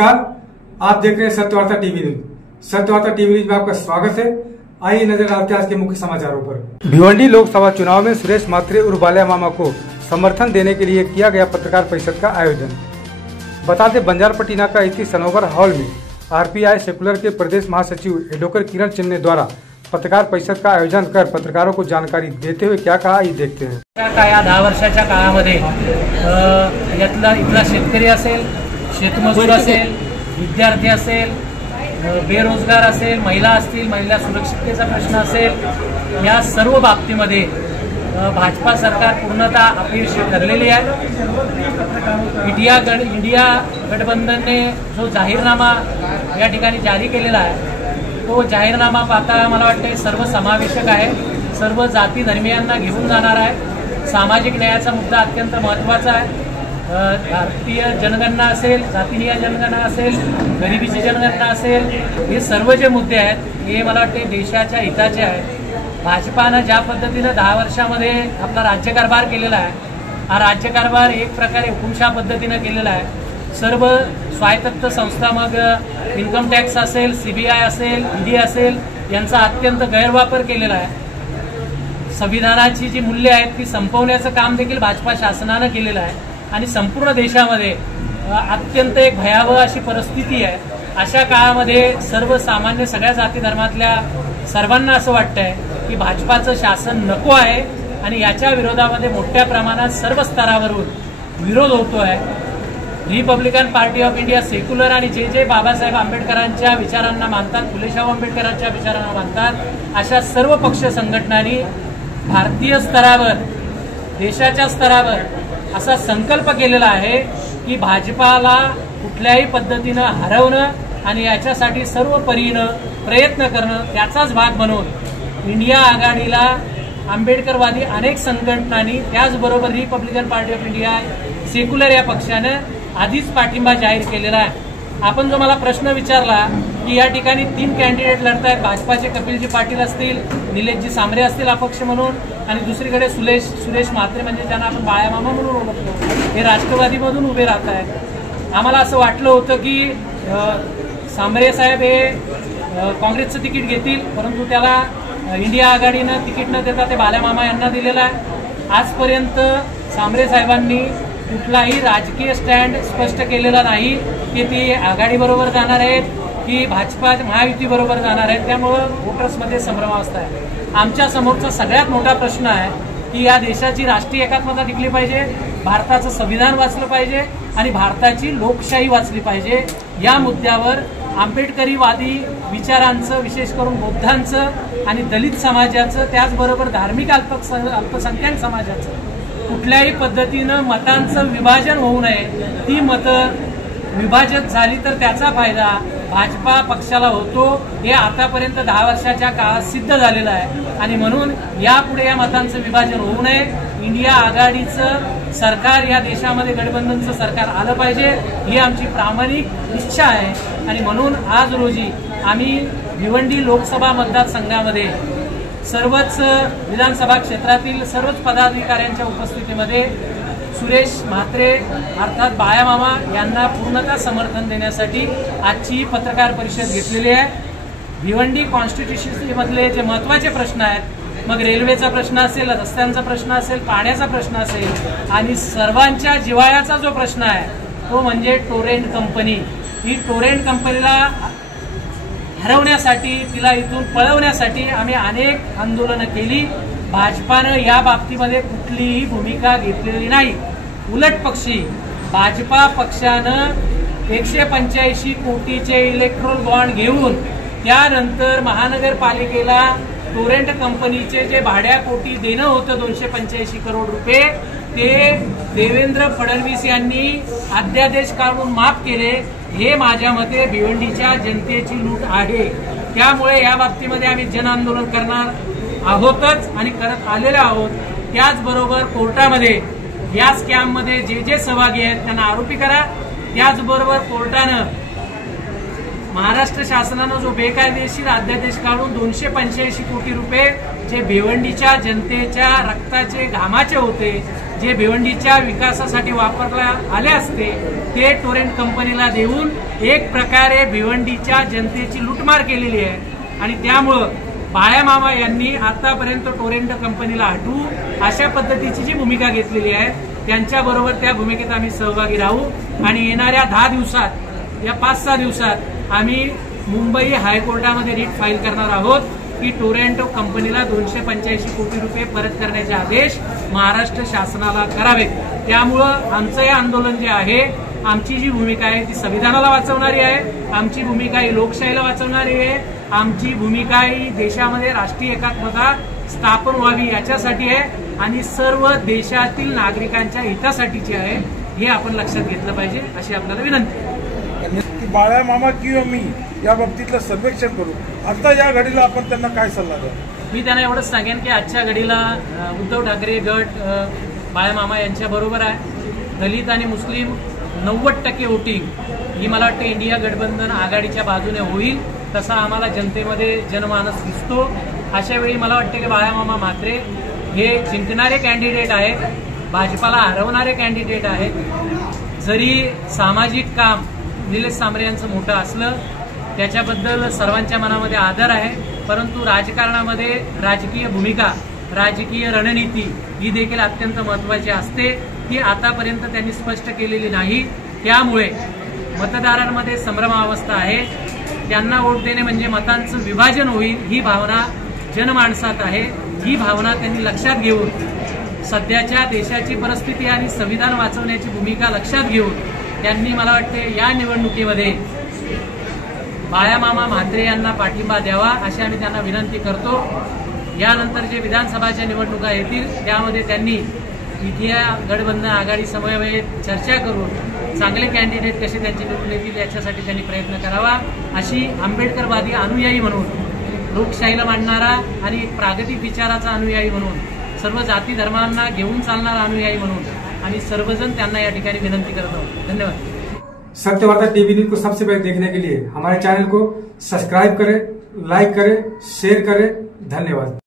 नमस्कार, आप देख रहे हैं Satyavarta TV news. Satyavarta TV news में आपका स्वागत है। आइए नजर डालते हैं आज के मुख्य समाचारों पर। भिवंडी लोकसभा चुनाव में सुरेश म्हात्रे उर्फ बाल्या मामा को समर्थन देने के लिए किया गया पत्रकार परिषद का आयोजन। बता दें, बंजारपट्टीना का 31 सनोवर हॉल में आरपीआई सेक्युलर के प्रदेश महासचिव एडवोकेट किरण चिन्ने द्वारा पत्रकार परिषद का आयोजन कर पत्रकारों को जानकारी देते हुए क्या कहा, ये देखते हैं। या 10 वर्षाच्या काळामध्ये इथला शेतकरी असेल, शेतमजूर असेल, विद्यार्थी असेल, बेरोजगार असेल, महिला असतील, महिला सुरक्षिततेचा प्रश्न असेल, या सर्व बाबतीमध्ये भाजपा सरकार पूर्णतः अपयशी ठरलेली आहे। इंडिया गठबंधनने जो जाहीरनामा या ठिकाणी जारी केलेला आहे तो जाहीरनामा पाहता मला वाटते सर्व समावेशक आहे, सर्व जाती धर्मियांना घेऊन जाणार आहे। सामाजिक न्यायाचा मुद्दा अत्यंत महत्त्वाचा आहे। भारतीय जनगणना असेल, जातीय जनगणना असेल, गरिबीची जनगणना असेल, हे सर्व जे मुद्दे आहेत हे मला वाटते देशाच्या हिताचे आहेत। भाजपानं ज्या पद्धतीने 10 वर्षामध्ये आपला राज्यकारभार केलेला आहे, हा राज्यकारभार एक प्रकारे हुकुमशाह पद्धतीने केलेला आहे। सर्व स्वायत्त संस्था, मग इन्कम टॅक्स असेल, सीबीआय असेल, ईडी असेल, यांचा अत्यंत गैरवापर केलेला आहे। संविधानाची जी मूल्ये आहेत ती संपवण्याचं काम देखील भाजपा शासनानं केलेलं आहे आणि संपूर्ण देशामध्ये अत्यंत एक भयावह अशी परिस्थिती आहे। अशा काळामध्ये सर्वसामान्य सगळ्या जाती धर्मातल्या सर्वांना असं वाटतंय की भाजपाचं शासन नको आहे आणि याच्या विरोधामध्ये मोठ्या प्रमाणात सर्व स्तरावरून विरोध होतोय। Republican party of India secular आणि जे बाबासाहेब आंबेडकरांच्या विचारांना मानतात, फुलेशाहू आंबेडकरांच्या विचारांना मानतात, अशा सर्व पक्ष संघटनांनी भारतीय स्तरावर, देशाच्या स्तरावर असा संकल्प केलेला आहे की भाजपाला कुठल्याही पद्धतीनं हरवणं आणि याच्यासाठी सर्व परीनं प्रयत्न करणं, त्याचाच भाग बनवून इंडिया आघाडीला आंबेडकरवादी अनेक संघटनांनी, त्याचबरोबर Republican party of India secular या पक्षानं आधीच पाठिंबा जाहीर केलेला आहे। आपण जो मला प्रश्न विचारला की या ठिकाणी 3 कॅन्डिडेट लढत आहेत, भाजपाचे कपिलजी पाटील असतील, निलेशजी सांबरे असतील अपक्ष म्हणून, आणि दुसरीकडे सुरेश म्हात्रे म्हणजे ज्यांना आपण बाळ्या मामा म्हणून ओळखतो, हे राष्ट्रवादीमधून उभे राहत आहेत। आम्हाला असं वाटलं होतं की सांबरे साहेब हे काँग्रेसचं तिकीट घेतील, परंतु त्याला इंडिया आघाडीनं तिकीट न देता ते बाळ्या मामा यांना दिलेलं आहे। आजपर्यंत सांबरे साहेबांनी कुठलाही राजकीय स्टँड स्पष्ट केलेला नाही की ती आघाडीबरोबर जाणार आहेत की भाजपा महायुतीबरोबर जाणार आहेत। त्यामुळं वोटर्समध्ये संभ्रमावस्था आहे। आमच्या समोरचा सगळ्यात मोठा प्रश्न आहे की या देशाची राष्ट्रीय एकात्मता टिकली पाहिजे, भारताचं संविधान वाचलं पाहिजे आणि भारताची लोकशाही वाचली पाहिजे। या मुद्द्यावर आंबेडकरीवादी विचारांचं, विशेष करून बौद्धांचं आणि दलित समाजाचं, त्याचबरोबर धार्मिक अल्पसंख्याक समाजाचं कुठल्याही पद्धतीनं मतांचं विभाजन होऊ नये। ती मतं विभाजित झाली तर त्याचा फायदा भाजपा पक्षाला होतो, हे आतापर्यंत 10 वर्षाच्या काळात सिद्ध झालेलं आहे आणि म्हणून यापुढे या मतांचं विभाजन होऊ नये। इंडिया आघाडीचं सरकार, या देशामध्ये गठबंधनचं सरकार आलं पाहिजे, ही आमची प्रामाणिक इच्छा आहे आणि म्हणून आज रोजी आम्ही भिवंडी लोकसभा मतदारसंघामध्ये सर्वच विधानसभा क्षेत्रातील सर्वच पदाधिकाऱ्यांच्या उपस्थितीमध्ये सुरेश म्हात्रे अर्थात बाळ्या मामा यांना पूर्णतः समर्थन देण्यासाठी आजची पत्रकार परिषद घेतलेली आहे। भिवंडी कॉन्स्टिट्युशनमधले जे महत्त्वाचे प्रश्न आहेत, मग रेल्वेचा प्रश्न असेल, रस्त्यांचा प्रश्न असेल, पाण्याचा प्रश्न असेल आणि सर्वांच्या जिव्हाळ्याचा जो प्रश्न आहे तो म्हणजे टोरेंट कंपनी। ही टोरेंट कंपनीला हरवण्यासाठी, तिला इथून पळवण्यासाठी आम्ही अनेक आंदोलनं केली। भाजपानं या बाबतीमध्ये कुठलीही भूमिका घेतलेली नाही। उलट पक्षी भाजपा पक्षानं 185 कोटीचे इलेक्ट्रोल बॉन्ड घेऊन त्यानंतर महानगरपालिकेला टोरेंट कंपनीचे जे भाड्यापोटी देणं होतं 285 करोड रुपये, ते देवेंद्र फडणवीस यांनी अध्यादेश काढून माफ केले। हे माझ्या मते भिवंडीच्या जनतेची लूट आहे। त्यामुळे या बाबतीमध्ये आम्ही जन आंदोलन करणार आहोतच आणि करत आलेले आहोत। त्याचबरोबर कोर्टामध्ये या स्कॅममध्ये जे सहभागी आहेत त्यांना आरोपी करा। त्याचबरोबर कोर्टानं महाराष्ट्र शासनानं जो बेकायदेशीर अध्यादेश काढून 285 कोटी रुपये जे भिवंडीच्या जनतेच्या रक्ताचे घामाचे होते, जे भिवंडीच्या विकासासाठी वापरला आले असते, ते टोरेंट कंपनीला देऊन एक प्रकारे भिवंडीच्या जनतेची लूटमार केलेली आहे। आणि त्यामुळं बाळ्यामामा यांनी आतापर्यंत टोरेंट कंपनीला हटवू अशा पद्धतीची जी भूमिका घेतलेली आहे, त्यांच्याबरोबर त्या भूमिकेत आम्ही सहभागी राहू आणि येणाऱ्या 10 दिवसात या 5-6 दिवसात आम्ही मुंबई हायकोर्टामध्ये रिट फाईल करणार आहोत की टोरेंट कंपनीला 285 कोटी रुपये परत करण्याचे आदेश महाराष्ट्र शासनाला करावेत। त्यामुळं आमचं हे आंदोलन जे आहे, आमची जी भूमिका आहे ती संविधानाला वाचवणारी आहे, आमची भूमिका ही लोकशाहीला वाचवणारी आहे, आमची भूमिका ही देशामध्ये राष्ट्रीय एकात्मता स्थापन व्हावी याच्यासाठी आहे आणि सर्व देशातील नागरिकांच्या हितासाठीची आहे, हे आपण लक्षात घेतलं पाहिजे अशी आपल्याला विनंती आहे। बाळ्यामामा किंवा मी या बाबतीतलं सर्वेक्षण करू, आता या घडीला आपण त्यांना काय सल्ला द्या? मी त्यांना एवढंच सांगेन की आजच्या घडीला उद्धव ठाकरे गट बाळ्यामामा यांच्या बरोबर आहे। दलित आणि मुस्लिम 90% वोटिंग ही मला वाटतं इंडिया गठबंधन आघाडीच्या बाजूने होईल, तसा आम्हाला जनतेमध्ये जनमानस दिसतो। अशा वेळी मला वाटतं की बाळ्यामामा म्हात्रे हे जिंकणारे कॅन्डिडेट आहेत, भाजपाला हरवणारे कॅन्डिडेट आहेत। जरी सामाजिक काम निलेश सांबरे यांचं मोठं असलं, त्याच्याबद्दल सर्वांच्या मनामध्ये आदर आहे, परंतु राजकारणामध्ये राजकीय भूमिका, राजकीय रणनीती ही देखील अत्यंत महत्त्वाची असते, ती आतापर्यंत त्यांनी स्पष्ट केलेली नाही। त्यामुळे मतदारांमध्ये संभ्रमावस्था आहे, त्यांना वोट देणे म्हणजे मतांचं विभाजन होईल ही भावना जनमानसात आहे। ही भावना त्यांनी लक्षात घेऊन सध्याच्या देशाची परिस्थिती आणि संविधान वाचवण्याची भूमिका लक्षात घेऊन त्यांनी मला वाटते या निवडणुकीमध्ये बाळ्यामामा म्हात्रे यांना पाठिंबा द्यावा अशी आम्ही त्यांना विनंती करतो। यानंतर जे विधानसभाच्या निवडणुका येतील त्यामध्ये त्यांनी इथल्या गठबंधन आघाडी समन्वयात चर्चा करून चांगले कॅन्डिडेट कसे त्यांचे निवडून येतील याच्यासाठी त्यांनी प्रयत्न करावा अशी आंबेडकरवादी अनुयायी म्हणून, लोकशाहीला मानणारा आणि प्रागतिक विचाराचा अनुयायी म्हणून, सर्व जाती धर्मांना घेऊन चालणारा अनुयायी म्हणून आम्ही सर्वजण त्यांना या ठिकाणी विनंती करत आहोत। धन्यवाद। सत्य वार्ता टीवी न्यूज को सबसे पहले देखने के लिए हमारे चैनल को सब्सक्राइब करें, लाइक करें, शेयर करें। धन्यवाद।